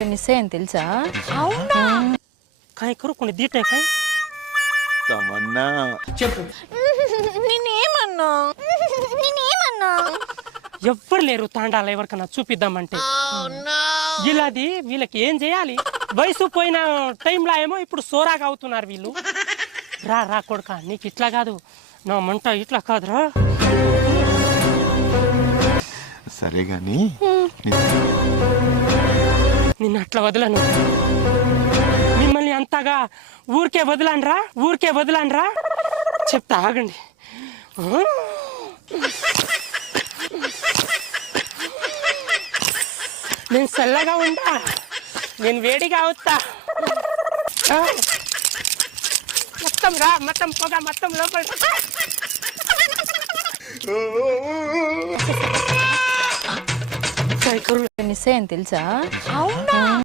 నిశ్చయం తెలుసా? అవునా? काय करू कोणी दिटे काय తమన్నా చెప్పు నేనేమన్నా ఎవ్వరు లేరు తాండాల ఎవరికన్నా చూపిద్దామంటే వీళ్ళది వీళ్ళకి ఏం చేయాలి వయసు పోయిన టైంలో ఏమో ఇప్పుడు సోరాగా అవుతున్నారు వీళ్ళు రా రా కొడుక నీకు ఇట్లా కాదు నా మంట ఇట్లా కాదురా సరే గాని నిన్ను అట్లా వదలను మిమ్మల్ని అంతగా ఊరికే వదలనరా చెప్తా ఆగండి నేను చల్లగా ఉంటా నేను వేడిగా అవుతా మొత్తం రా మొత్తం పొగ మొత్తం లోపల నిశ్చయం తెలుసా? అవునా